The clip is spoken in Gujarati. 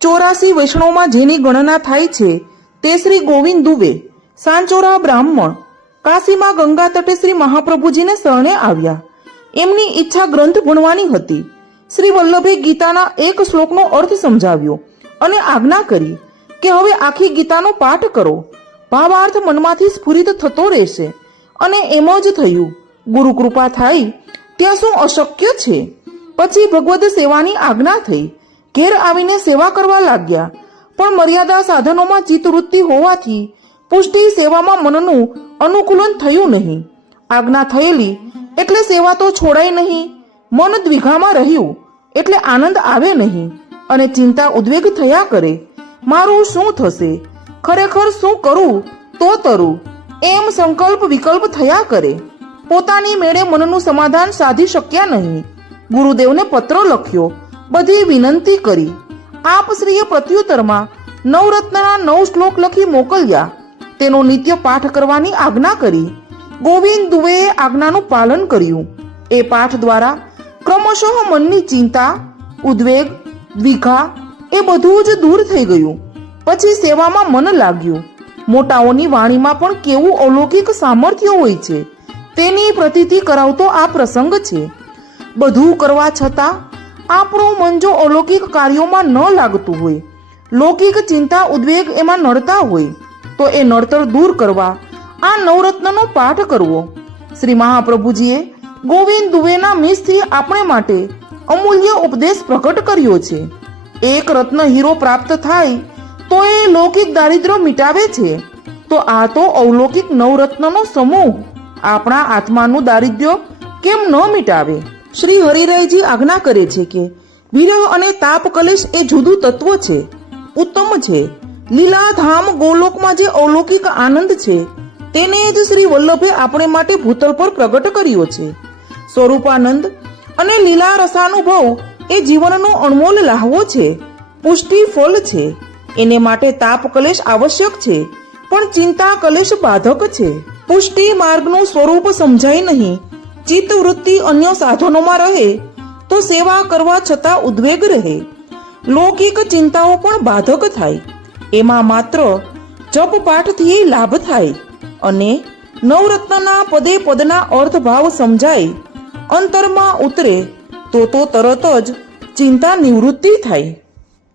84 વૈષ્ણવમાં જેની ગણના થાય છે તે શ્રી ગોવિંદ દુબે, સાંચોરા બ્રાહ્મણ, કાશીમાં ગંગા તટે શ્રી મહાપ્રભુજીને શરણે આવ્યા. એમની ઈચ્છા ગ્રંથ ભણવાની હતી. શ્રી વલ્લભે ગીતાના એક શ્લોકનો અર્થ સમજાવ્યો અને આજ્ઞા કરી કે હવે આખી ગીતાનો પાઠ કરો. ભાવાર્થ મનમાંથી સ્ફુરિત થતો રહેશે. અને એમ જ થયું. ગુરુ કૃપા થાય ત્યાં શું અશક્ય છે. પછી ભગવદ સેવાની આજ્ઞા થઈ. ઘેર આવીને સેવા કરવા લાગ્યા. પણ મર્યાદા સાધનોમાં ચિત્તવૃત્તિ હોવાથી પુષ્ટિ સેવામાં મનનું અનુકૂલન થયું નહીં. આજ્ઞા થયેલી એટલે સેવા તો છોડાય નહીં. મન દ્વિઘામાં રહ્યું એટલે આનંદ આવે નહીં અને ચિંતા ઉદ્વેગ થયા કરે. મારું શું થશે, ખરેખર શું કરું તો તરું, એમ સંકલ્પ વિકલ્પ થયા કરે. પોતાની મેળે મનનું સમાધાન સાધી શક્યા નહીં. ગુરુદેવને પત્ર લખ્યો, બધી વિનંતી કરી. આપશ્રીએ પ્રત્યુત્તરમાં નવરત્નના 9 શ્લોક લખી મોકલ્યા. તેનો નિત્ય પાઠ કરવાની આજ્ઞા કરી. ગોવિંદ દુબેએ આજ્ઞાનું પાલન કર્યું. એ પાઠ દ્વારા ક્રમશઃ મનની ચિંતા, ઉદ્વેગ, દ્વિધા એ બધું જ દૂર થઈ ગયું. પછી સેવામાં મન લાગ્યું. મોટાઓની વાણીમાં પણ કેવું અલૌકિક સામર્થ્ય હોય છે તેની પ્રતીતિ કરાવતો આ પ્રસંગ છે. બધું કરવા છતાં આપણું મન જો અલૌકિક કાર્યોમાં ન લાગતું હોય, લૌકિક ચિંતા ઉદ્વેગ એમાં નડતા હોય, તો એ નડતર દૂર કરવા આ નવરત્નનો પાઠ કરવો. શ્રી મહાપ્રભુજીએ ગોવિંદ દુબેના મિસથી આપણે માટે અમૂલ્ય ઉપદેશ પ્રકટ કર્યો છે. એક રત્ન હીરો પ્રાપ્ત થાય તો એ લૌકિક દારિદ્ર્ય મિટાવે છે, તો આ તો અવલૌકિક નવરત્નનો સમૂહ આપણા આત્માનું દારિદ્ર્ય કેમ ન મિટાવે. શ્રી હરિરાયજી આજ્ઞા કરે છે કે વિરહ અને તાપ કલેશ એ જુદું તત્વ છે, ઉત્તમ છે. લીલાધામ ગોલોકમાં જે અલૌકિક આનંદ છે તેને જ શ્રી વલ્લભે આપણે માટે ભૂતલ પર પ્રગટ કર્યો છે. સ્વરૂપાનંદ અને લીલા રસાનુભવ એ જીવનનો અણમોલ લાહવો છે, પુષ્ટિ ફળ છે. એને માટે તાપ કલેશ આવશ્યક છે, પણ ચિંતા કલેશ બાધક છે. પુષ્ટિ માર્ગનું સ્વરૂપ સમજાય નહીં, ચિત્ત વૃત્તિ અન્ય સાધનોમાં રહે તો સેવા કરવા છતાં ઉદ્વેગ રહે. લૌકિક ચિંતાઓ પણ બાધક થાય. એમાં માત્ર જપ પાઠથી લાભ થાય અને નવરત્નના પદે પદના અર્થભાવ સમજાય, અંતરમાં ઉતરે તો તરત જ ચિંતા નિવૃત્તિ થાય.